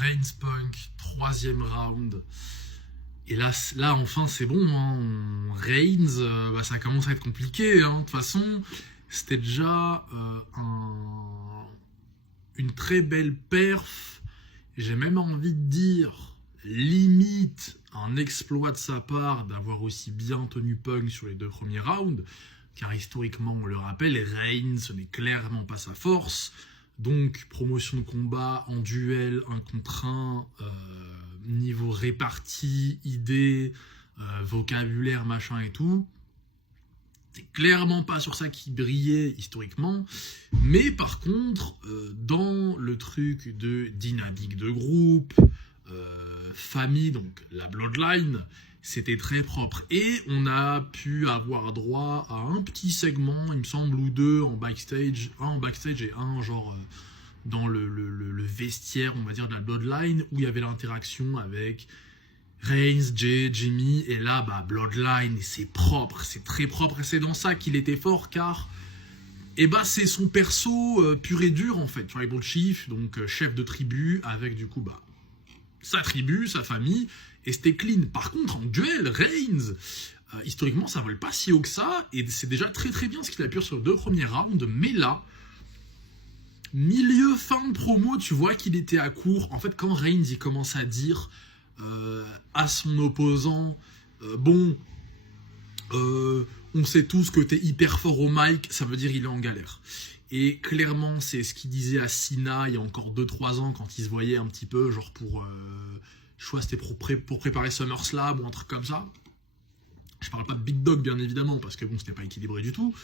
Reigns Punk, troisième round. Et là enfin, c'est bon. Hein. Reigns, ça commence à être compliqué. Hein. De toute façon, c'était déjà une très belle perf. J'ai même envie de dire, limite, un exploit de sa part d'avoir aussi bien tenu Punk sur les deux premiers rounds. Car historiquement, on le rappelle, Reigns, ce n'est clairement pas sa force. Donc, promotion de combat en duel, 1 contre 1, niveau réparti, idées, vocabulaire, machin et tout. C'est clairement pas sur ça qu'il brillait historiquement. Mais par contre, dans le truc de dynamique de groupe, famille, donc la bloodline, c'était très propre. Et on a pu avoir droit à un petit segment, il me semble, ou deux en backstage. Un en backstage et un genre dans le vestiaire, on va dire, de la bloodline, où il y avait l'interaction avec Reigns, Jay, Jimmy. Et là, bloodline, et c'est propre, c'est très propre. Et c'est dans ça qu'il était fort, car c'est son perso pur et dur, en fait. Tribal Chief, donc chef de tribu, avec du coup, sa tribu, sa famille, et c'était clean. Par contre, en duel, Reigns, historiquement, ça vole pas si haut que ça, et c'est déjà très très bien ce qu'il a pu sur les deux premiers rounds, mais là, milieu, fin de promo, tu vois qu'il était à court. En fait, quand Reigns, il commence à dire à son opposant, on sait tous que t'es hyper fort au mic, ça veut dire il est en galère. Et clairement, c'est ce qu'il disait à Cena il y a encore 2-3 ans, quand il se voyait un petit peu, genre pour... je crois que c'était pour préparer SummerSlam ou un truc comme ça. Je parle pas de Big Dog, bien évidemment, parce que c'était pas équilibré du tout.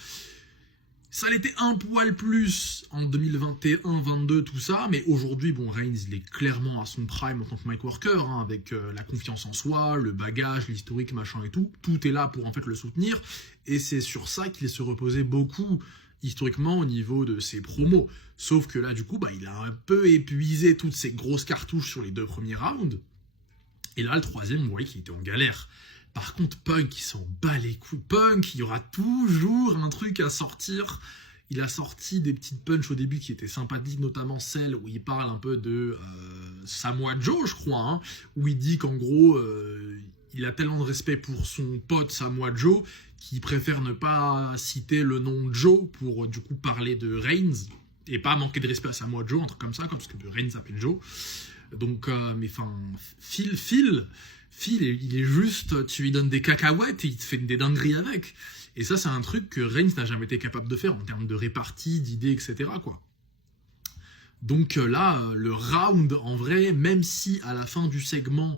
Ça l'était un poil plus en 2021, 22, tout ça, mais aujourd'hui, Reigns, il est clairement à son prime en tant que mic worker, hein, avec la confiance en soi, le bagage, l'historique, machin et tout. Tout est là pour en fait le soutenir, et c'est sur ça qu'il se reposait beaucoup historiquement au niveau de ses promos. Sauf que là, du coup, il a un peu épuisé toutes ses grosses cartouches sur les deux premiers rounds, et là, le troisième, on voyait qu'il était en galère. Par contre, Punk, il s'en bat les couilles. Punk, il y aura toujours un truc à sortir. Il a sorti des petites punches au début qui étaient sympathiques, notamment celle où il parle un peu de Samoa Joe, je crois, hein, où il dit qu'en gros, il a tellement de respect pour son pote Samoa Joe qu'il préfère ne pas citer le nom Joe pour du coup parler de Reigns et pas manquer de respect à Samoa Joe, un truc comme ça, parce que Reigns s'appelle Joe. Donc, Phil, il est juste, tu lui donnes des cacahuètes et il te fait des dingueries avec. Et ça, c'est un truc que Reigns n'a jamais été capable de faire en termes de répartie, d'idées, etc., quoi. Donc là, le round, en vrai, même si à la fin du segment,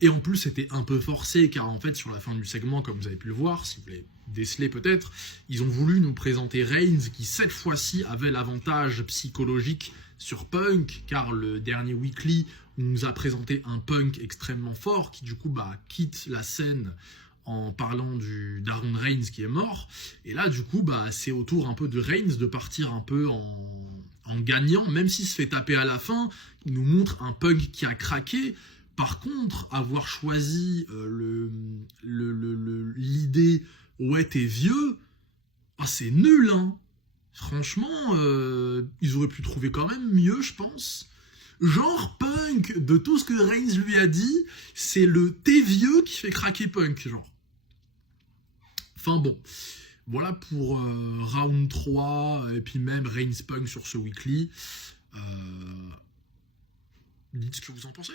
et en plus c'était un peu forcé, car en fait sur la fin du segment, comme vous avez pu le voir, si vous voulez déceler peut-être, ils ont voulu nous présenter Reigns, qui cette fois-ci avait l'avantage psychologique sur Punk, car le dernier weekly, on nous a présenté un Punk extrêmement fort, qui du coup quitte la scène en parlant d'Aaron Reigns qui est mort. Et là, du coup, c'est au tour un peu de Reigns de partir un peu en gagnant, même s'il se fait taper à la fin. Il nous montre un Punk qui a craqué. Par contre, avoir choisi l'idée « ouais, t'es vieux », c'est nul, hein. Franchement, ils auraient pu trouver quand même mieux, je pense. Genre, Punk, de tout ce que Reigns lui a dit, c'est le « t'es vieux » qui fait craquer Punk, genre. Enfin bon, voilà pour round 3, et puis même Reigns Punk sur ce weekly. Dites ce que vous en pensez.